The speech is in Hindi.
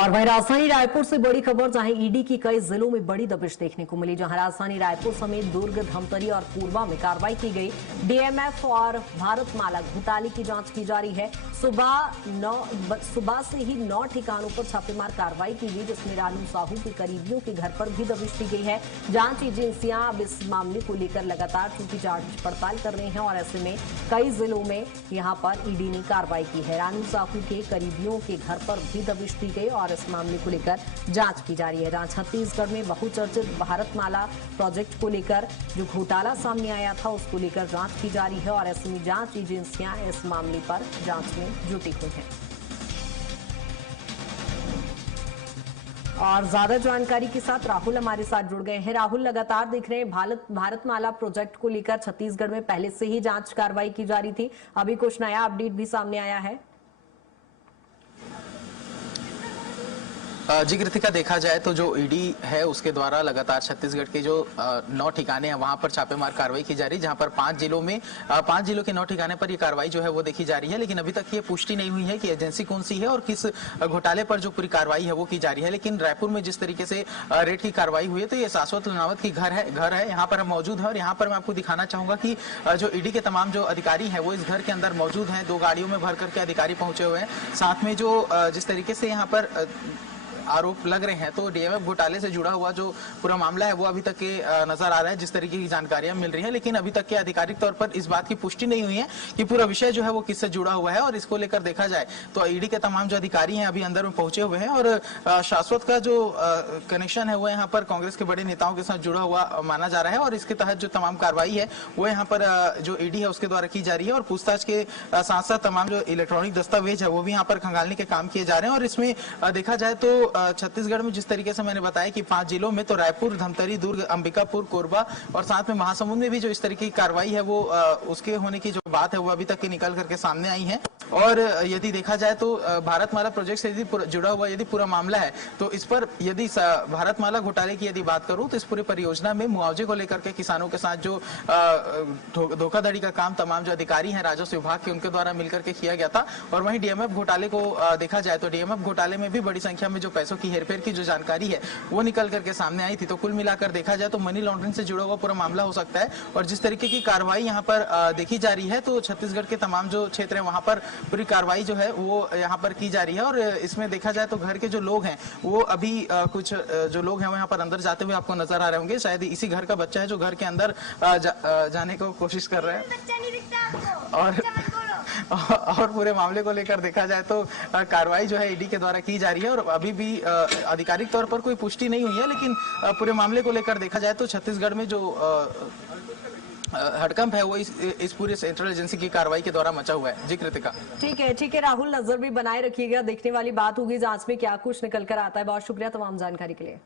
और वहीं राजधानी रायपुर से बड़ी खबर, जहां ईडी की कई जिलों में बड़ी दबिश देखने को मिली। जहां राजधानी रायपुर समेत दुर्ग, धमतरी और पूर्वा में कार्रवाई की गई। डीएमएफ और भारतमाला घोटाले की जांच की जा रही है। सुबह से ही 9 ठिकानों पर छापेमार कार्रवाई की गई, जिसमें रानू साहू के करीबियों के घर पर भी दबिश दी गई है। जांच एजेंसियां अब इस मामले को लेकर लगातार चूंकि जांच पड़ताल कर रही हैं और ऐसे में कई जिलों में यहां पर ईडी ने कार्रवाई की है। रानू साहू के करीबियों के घर पर भी दबिश दी गई और इस मामले को लेकर जांच की जा रही है। जहां छत्तीसगढ़ में बहुचर्चित भारतमाला प्रोजेक्ट को लेकर जो घोटाला सामने आया था, उसको लेकर जांच की जा रही है और ऐसे में जांच एजेंसियां इस मामले पर जांच में जुटी हुई हैं। और ज्यादा जानकारी के साथ राहुल हमारे साथ जुड़ गए हैं। राहुल, लगातार देख रहे हैं भारतमाला प्रोजेक्ट को लेकर छत्तीसगढ़ में पहले से ही जांच कार्रवाई की जा रही थी, अभी कुछ नया अपडेट भी सामने आया है? जी कृतिका, देखा जाए तो जो ईडी है उसके द्वारा लगातार छत्तीसगढ़ के जो 9 ठिकाने हैं वहां पर छापेमार कार्रवाई की जा रही है, जहां पर 5 जिलों के 9 ठिकाने पर ये कार्रवाई जो है वो देखी जा रही है। लेकिन अभी तक ये पुष्टि नहीं हुई है कि एजेंसी कौन सी है और किस घोटाले पर जो पूरी कार्रवाई है वो की जा रही है। लेकिन रायपुर में जिस तरीके से रेड की कार्रवाई हुई है, तो ये शाश्वत लुनावत की घर है, यहाँ पर हम मौजूद है और यहाँ पर मैं आपको दिखाना चाहूंगा कि जो ईडी के तमाम जो अधिकारी है वो इस घर के अंदर मौजूद है। 2 गाड़ियों में भर करके अधिकारी पहुंचे हुए हैं। साथ में जो जिस तरीके से यहाँ पर आरोप लग रहे हैं, तो डीएमएफ घोटाले से जुड़ा हुआ जो पूरा मामला है वो अभी तक के नजर आ रहा है, जिस तरीके की जानकारियां मिल रही हैं। लेकिन अभी तक के आधिकारिक तौर पर इस बात की पुष्टि नहीं हुई है कि पूरा विषय जो है वो किससे जुड़ा हुआ है। और इसको लेकर देखा जाए तो ईडी के तमाम जो अधिकारी हैं अभी अंदर में पहुंचे हुए हैं और शाश्वत का जो कनेक्शन है वो यहाँ पर कांग्रेस के बड़े नेताओं के साथ जुड़ा हुआ माना जा रहा है। और इसके तहत जो तमाम कार्रवाई है वो यहाँ पर जो ईडी है उसके द्वारा की जा रही है और पूछताछ के साथ साथ तमाम जो इलेक्ट्रॉनिक दस्तावेज है वो भी यहाँ पर खंगालने के काम किए जा रहे हैं। और इसमें देखा जाए तो छत्तीसगढ़ में जिस तरीके से मैंने बताया कि 5 जिलों में, तो रायपुर, धमतरी, दुर्ग, अंबिकापुर, कोरबा और साथ में महासमुंद में भी जो इस तरीके की कार्रवाई है वो उसके होने की जो बात है वो अभी तक की निकल करके सामने आई है। और यदि देखा जाए तो भारतमाला प्रोजेक्ट से यदि जुड़ा हुआ यदि पूरा मामला है, तो इस पर यदि भारतमाला घोटाले की यदि बात करूं तो इस पूरी परियोजना में मुआवजे को लेकर के किसानों के साथ जो धोखाधड़ी का काम तमाम जो अधिकारी हैं राजस्व विभाग के, उनके द्वारा मिलकर के किया गया था। और वहीं डीएमएफ घोटाले को देखा जाए तो डीएमएफ घोटाले में भी बड़ी संख्या में जो पैसों की हेरफेर की जो जानकारी है वो निकल करके सामने आई थी। तो कुल मिलाकर देखा जाए तो मनी लॉन्ड्रिंग से जुड़ा हुआ पूरा मामला हो सकता है। और जिस तरीके की कार्रवाई यहाँ पर देखी जा रही है, तो छत्तीसगढ़ के तमाम जो क्षेत्र है वहां पर पूरी कार्रवाई जो है वो यहाँ पर की जा रही है। और इसमें देखा जाए तो घर के जो लोग हैं वो अभी कुछ जो लोग हैं वो यहाँ पर अंदर जाते हुए आपको नजर आ रहे होंगे। शायद इसी घर का बच्चा है जो घर के अंदर जाने को कोशिश कर रहा है। और पूरे मामले को लेकर देखा जाए तो कार्रवाई जो है ईडी के द्वारा की जा रही है और अभी भी आधिकारिक तौर पर कोई पुष्टि नहीं हुई है। लेकिन पूरे मामले को लेकर देखा जाए तो छत्तीसगढ़ में जो हड़कंप है वो इस पूरे सेंट्रल एजेंसी की कार्रवाई के द्वारा मचा हुआ है। जी कृतिका। ठीक है राहुल, नजर भी बनाए रखिएगा, देखने वाली बात होगी जांच में क्या कुछ निकल कर आता है। बहुत शुक्रिया तमाम जानकारी के लिए।